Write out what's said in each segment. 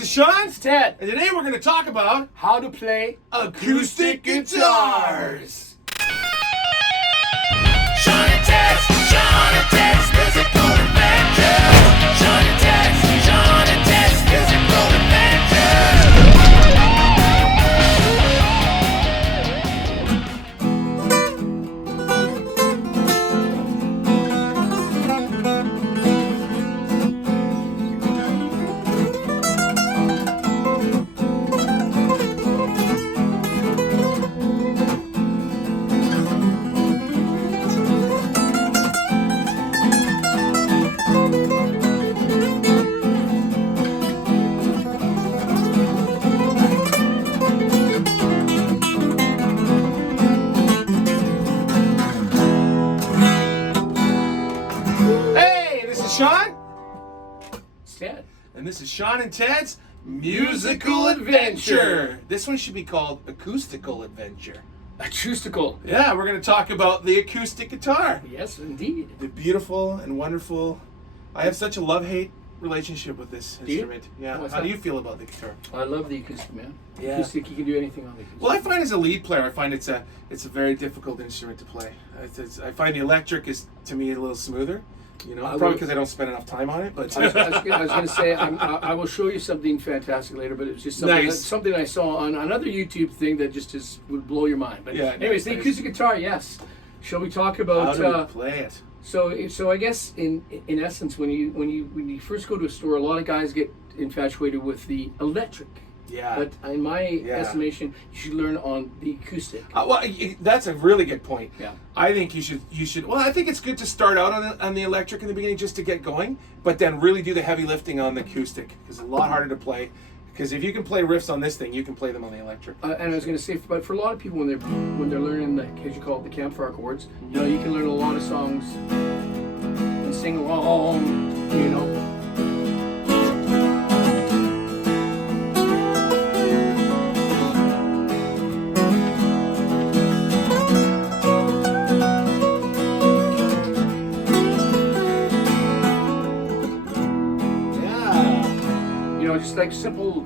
This is Shawn. It's Ted. And today we're going to talk about How to play acoustic guitars. Shawn and Ted's musical adventures. Shawn and Ted's musical adventures. Hey, this is Shawn. It's Ted. And this is Shawn and Ted's musical adventure. This one should be called Acoustical Adventure. Acoustical. Yeah, we're going to talk about the acoustic guitar. Yes, indeed. The beautiful and wonderful. I have such a love-hate relationship with this Do you? instrument. Yeah. What's How that? do you feel about the guitar? I love the acoustic, man. Yeah. Acoustic, you can do anything on the acoustic. Well, I find as a lead player, I find it's a very difficult instrument to play. I find the electric is, to me, a little smoother. You know, probably because I don't spend enough time on it. But I was going to say, I will show you something fantastic later, but it was just something, Nice. something I saw on another YouTube thing that just would blow your mind. But Yeah, anyways, the nice. acoustic guitar, yes. Shall we talk how about? do we play it? So I guess in essence, when you first go to a store, a lot of guys get infatuated with the electric. Yeah. But in my estimation, you should learn on the acoustic. That's a really good point. Yeah. I think you should. Well, I think it's good to start out on the electric in the beginning just to get going, but then really do the heavy lifting on the acoustic because it's a lot harder to play. Because if you can play riffs on this thing, you can play them on the electric. And I was going to say, but for a lot of people, when they're learning the, as you call it, the campfire chords, you know, you can learn a lot of songs and sing along, you know. Yeah. You know, just like simple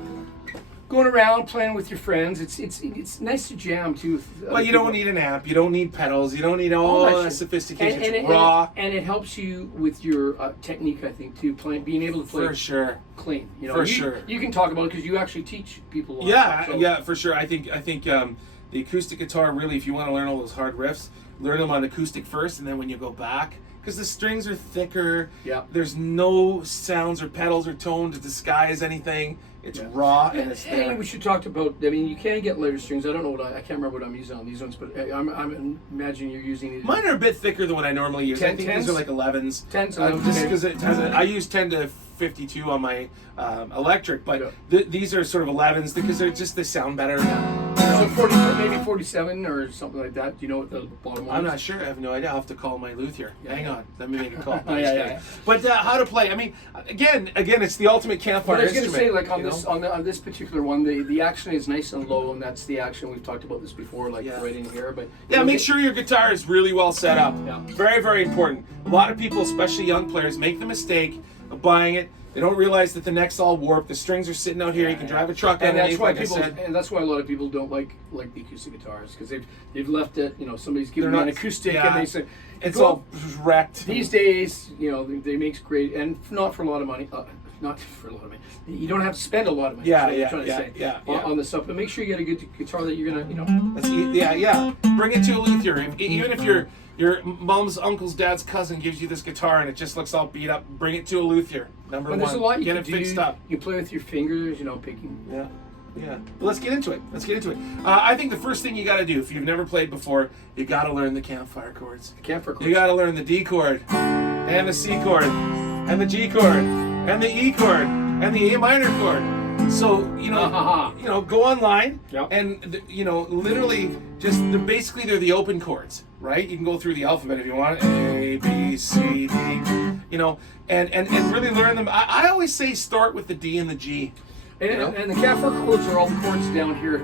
going around playing with your friends. It's nice to jam too. with other Well, you don't people. need an amp. You don't need pedals. You don't need all that that shit. sophistication. And It's raw. and it helps you with your technique, I think, too. Being able to play For sure. clean. You know, For you, sure. You can talk about it because you actually teach people. A lot. Yeah, So- yeah, for sure. I think the acoustic guitar really, if you want to learn all those hard riffs, learn them on acoustic first, and then when you go back, because the strings are thicker. Yeah. There's no sounds or pedals or tone to disguise anything. It's raw and it's there. And we should talk about. I mean, you can get lighter strings. I don't know what I can't remember what I'm using on these ones, but I'm imagining you're using these. Mine are a bit thicker than what I normally use. I think these 10s? are like 11s. 10s, Just okay. because it has I use 10 to 52 on my electric, but Yeah. these are sort of 11s because they sound better. So 40, maybe 47 or something like that. Do you know what the bottom one I'm is? not sure. I have no idea. I'll have to call my luthier. Hang on. Let me make a call. Oh, yeah. But how to play? I mean, again, it's the ultimate campfire But I was going to instrument. say, like on you this know? on this particular one, the action is nice and low, and that's the action we've talked about this before, like right in here. But Yeah, make sure your guitar is really well set up. Yeah. Very, very important. A lot of people, especially young players, make the mistake of buying it. They don't realize that the neck's all warped. The strings are sitting out here. You can drive a truck And underneath, that's why like I people, said. and that's why a lot of people don't like the acoustic guitars because they've left it. You know, somebody's given They're them an not- acoustic, yeah. and they say It's go- all wrecked. These days, you know, they make great, and not for a lot of money. Not for a lot of money. You don't have to spend a lot of money. Yeah, is what I'm yeah, trying to yeah, say, yeah. on the stuff. But make sure you get a good guitar that you're gonna, you know. Yeah. Bring it to a luthier. Even if your mom's, uncle's, dad's cousin gives you this guitar and it just looks all beat up, bring it to a luthier. Number But one. there's a lot you Get can it do. fixed up. You can play with your fingers, you know, picking. Yeah. But let's get into it. I think the first thing you got to do, if you've never played before, you got to learn the campfire chords. Campfire chords. You got to learn the D chord, and the C chord, and the G chord, and the E chord, and the A minor chord. So go online, Yep. and literally basically they're the open chords, right? You can go through the alphabet if you want, A, B, C, D, and really learn them. I always say start with the D and the G. And the campfire chords are all the chords down here,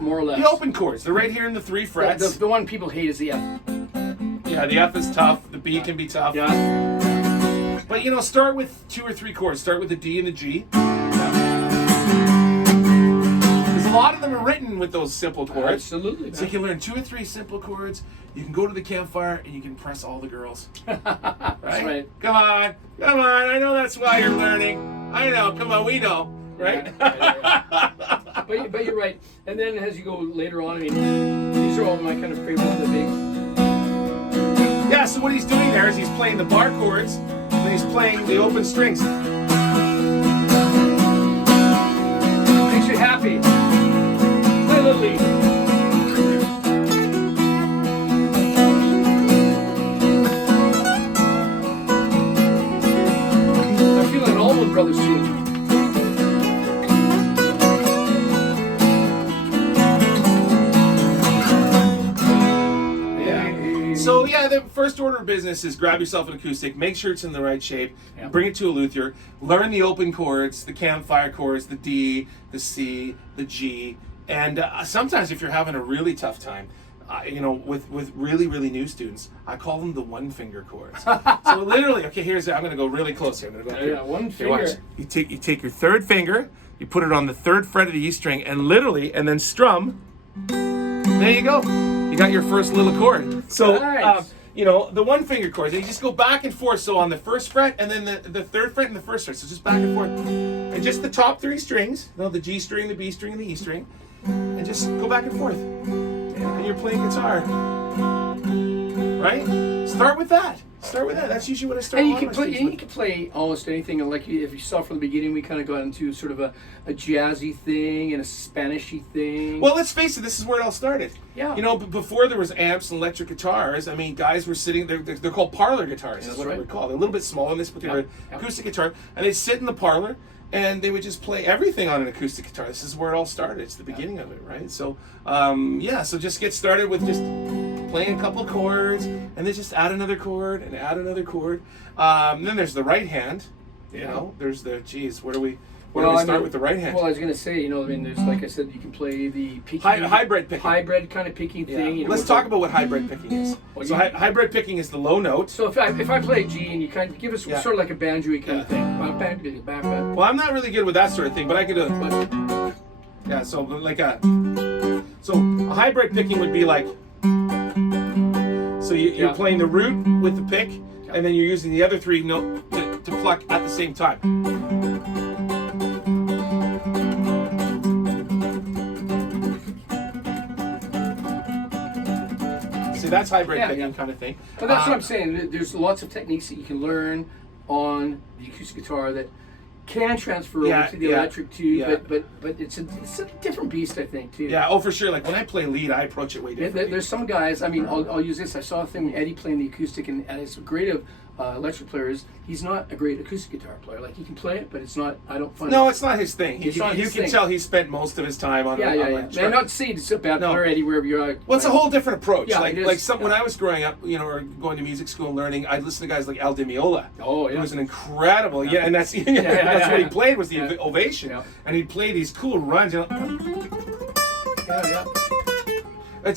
more or less. The open chords, they're right here in the 3 frets. The one people hate is the F. Yeah, the F is tough. The B can be tough. Yeah. But start with 2 or 3 chords. Start with the D and the G. Because a lot of them are written with those simple chords. Absolutely. So you can learn 2 or 3 simple chords. You can go to the campfire and you can impress all the girls. Right? That's right. Come on. I know that's why you're learning. I know. Come on, we know. Right? Yeah. But you're right. And then as you go later on, I mean, these are all my kind of favorite, the big. Yeah, so what he's doing there is he's playing the bar chords and he's playing the open strings. Makes you happy. Play a little lead. I feel like an Allman Brothers tune. So yeah, the first order of business is grab yourself an acoustic, make sure it's in the right shape, Yeah. bring it to a luthier, learn the open chords, the campfire chords, the D, the C, the G, and sometimes if you're having a really tough time, with really new students, I call them the 1-finger chords. So literally, okay, I'm going to go really close here. I'm going to go up here. Yeah, 1 Okay, watch. finger. You take your 3rd finger, you put it on the 3rd fret of the E string, and then strum. There you go. You got your first little chord. So, Nice. the 1-finger chords, and you just go back and forth. So on the 1st fret, and then the 3rd fret and the 1st fret. So just back and forth. And just the top 3 strings, the G string, the B string, and the E string. And just go back and forth. And you're playing guitar. Right? Start with that. That's usually what I start And you all can my play. students And with. you can play almost anything. And like if you saw from the beginning, we kind of got into sort of a jazzy thing and a Spanishy thing. Well, let's face it, this is where it all started. Yeah. Before there was amps and electric guitars, I mean, guys were sitting, they're called parlor guitars, is That's what right. they were called. They're a little bit smaller than this, but they were Yeah. acoustic guitar, and they'd sit in the parlor, and they would just play everything on an acoustic guitar. This is where it all started. It's the beginning of it, right? So, so just get started with just playing a couple chords, and then just add another chord, and add another chord. Then there's the right hand, there's the, where do we start with the right hand? Well, I was gonna say, there's, like I said, you can play the picking, Hybrid picking. hybrid kind of picking thing. Let's talk about what hybrid picking is. Well, So hybrid picking is the low note. So if I play G and you kind of give us Yeah. sort of like a banjo-y kind of thing. Well, I'm not really good with that sort of thing, but I could do it. But Yeah, so a hybrid picking would be like, so you're playing the root with the pick, and then you're using the other 3 notes to pluck at the same time. See, that's hybrid picking kind of thing. But that's what I'm saying. There's lots of techniques that you can learn on the acoustic guitar that can transfer over to the electric too. Yeah. But it's a different beast, I think, too. Yeah, for sure. Like when I play lead, I approach it way differently. There's some guys. I mean, I'll use this. I saw a thing with Eddie playing the acoustic, and as great of electric player is, he's not a great acoustic guitar player. Like he can play it, but it's not. I don't find. No, it's not his thing. It's not his you can thing. tell he spent most of his time on. Yeah. I'm not saying it's a bad player, Eddie, wherever you are. Well, it's a whole different approach. Yeah, it is. When I was growing up, or going to music school and learning, I'd listen to guys like Al Di Meola. Oh, yeah. Who was an incredible, and that's that's what he played was the Ovation, and he'd play these cool runs. Yeah.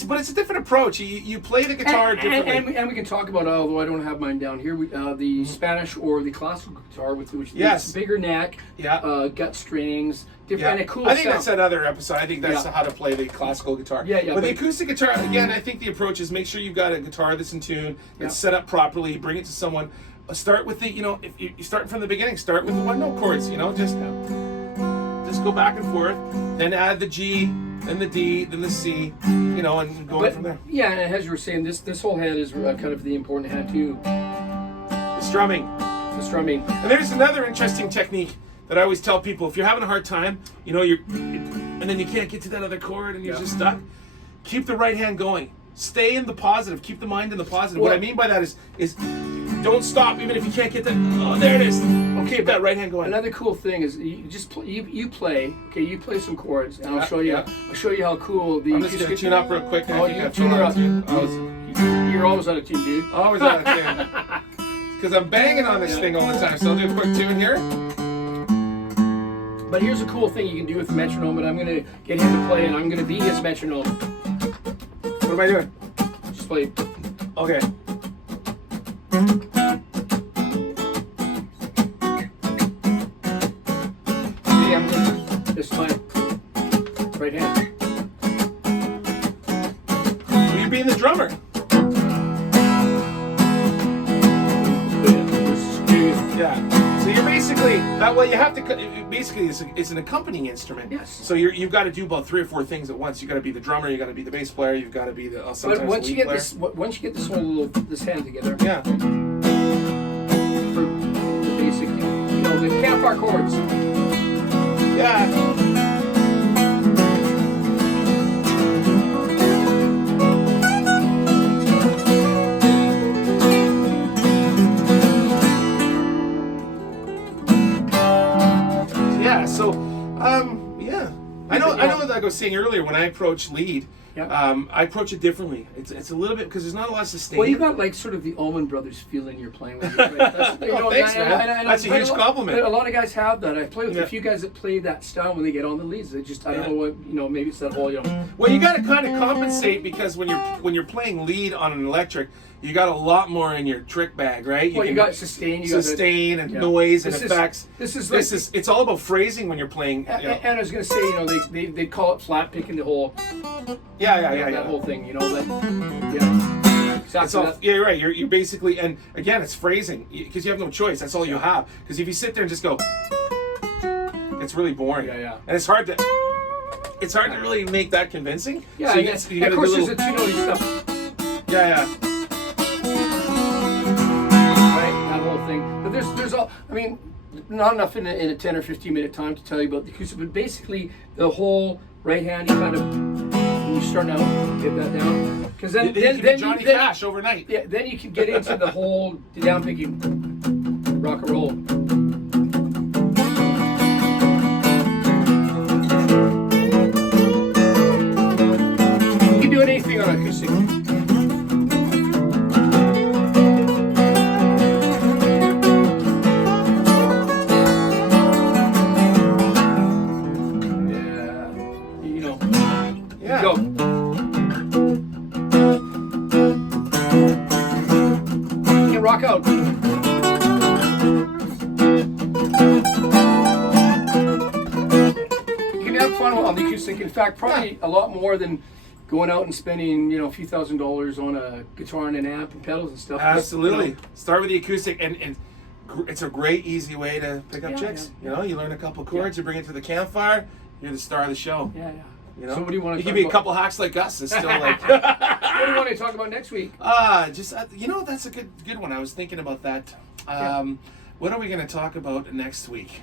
But it's a different approach. You play the guitar differently. And we can talk about, although I don't have mine down here, the Spanish or the classical guitar, which Yes. bigger neck, gut strings, different, and a cool I think sound. that's another episode. I think that's how to play the classical guitar. But the acoustic guitar, again, I think the approach is make sure you've got a guitar that's in tune, it's set up properly, bring it to someone. Start with the, if you start from the beginning, start with the 1-note chords, just go back and forth, then add the G, then the D, then the C, and going from there. Yeah, and as you were saying, this whole hand is kind of the important hand too. The strumming. The strumming. And there's another interesting technique that I always tell people: if you're having a hard time, and then you can't get to that other chord and you're just stuck, keep the right hand going. Stay in the positive. Keep the mind in the positive. What I mean by that is don't stop even if you can't get that. Oh, there it is. Okay, keep that right hand going. Another cool thing is you just you play. Okay, you play some chords, and I'll show you. I'll show you how cool the. I'm just gonna tune up real quick. Oh, you tune her up. You're always out of tune, dude. Always out of tune. Because I'm banging on this thing all the time. So I'll do a quick tune here. But here's a cool thing you can do with the metronome, and I'm gonna get him to play, and I'm gonna be his metronome. What am I doing? Just play. Okay. See, This is my right hand. You're being the drummer. Yeah. So you're basically that. Well, you have to. Basically, it's an accompanying instrument. Yes. So you've got to do about 3 or 4 things at once. You got to be the drummer. You got to be the bass player. You've got to be the sometimes But once the you lead get player. this, once you get this whole this hand together, Yeah. for the basic, the Campfire Chords. Yeah. Yeah. So, yeah. I know. Like I was saying earlier, when I approach lead, Yep. I approach it differently. It's a little bit because there's not a lot of sustain. Well, you got like sort of the Allman Brothers feeling you're playing with. Right? That's, Oh, thanks, man. That's a huge compliment. A lot of guys have that. I play with Yeah. a few guys that play that style when they get on the leads. They just I don't know what maybe it's that whole Well, you got to kind of compensate because when you're playing lead on an electric, you got a lot more in your trick bag, right? you got sustain, you got sustain and noise and This is- effects. this is it's all about phrasing when you're playing. And I was gonna say, they call it flat picking the whole that whole thing, Exactly. It's all, yeah, you're right. You're basically, and again, it's phrasing because you have no choice. That's all you have. Because if you sit there and just go, it's really boring. Yeah. And it's hard to really make that convincing. Yeah, So and of course there's a two-note stuff. Yeah. Right, that whole thing. But there's all. I mean, not enough in a 10 or 15 minute time to tell you about the acoustic. But basically, the whole right hand, you kind of when you start out, get that down. Because then you can be Johnny Cash overnight. Yeah, then you can get into the whole down picking rock and roll. You can do anything on acoustic. Yeah. Go. You can rock out. You can have fun on the acoustic. In fact, probably a lot more than going out and spending, a few $1,000s on a guitar and an amp and pedals and stuff. Absolutely. Start with the acoustic, and it's a great, easy way to pick up chicks. Yeah. You learn a couple chords, you bring it to the campfire, you're the star of the show. Yeah. So what do you want to You talk can be a about? couple hacks like us. It's still like. What do you want to talk about next week? That's a good one. I was thinking about that. What are we going to talk about next week?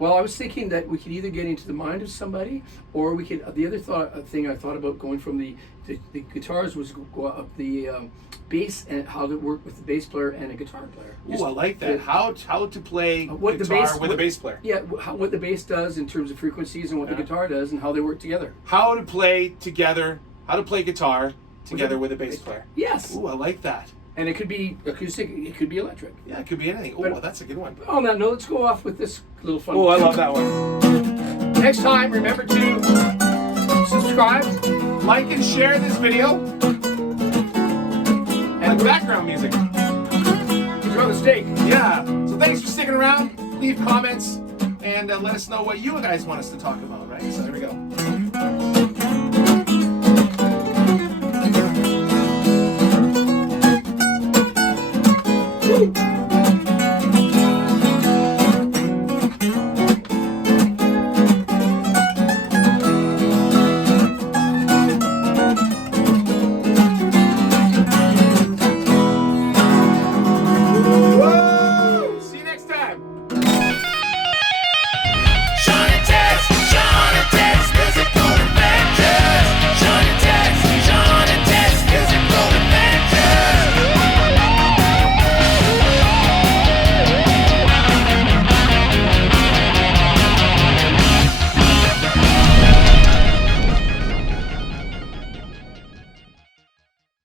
Well, I was thinking that we could either get into the mind of somebody, or we could. The other thing I thought about going from the guitars was go up the bass and how to work with the bass player and a guitar player. Oh, I like that. How to play what guitar the bass, with a bass player. Yeah, what the bass does in terms of frequencies and what the guitar does and how they work together. How to play together. How to play guitar together with a bass player. Yes. Oh, I like that. And it could be acoustic. It could be electric. Yeah, it could be anything. Oh, that's a good one. On that note, let's go off with this little fun. Oh, I love that one. Next time, remember to subscribe, Like and share this video. And background music. enjoy the steak. Yeah. So thanks for sticking around. Leave comments and let us know what you guys want us to talk about, right? So there we go.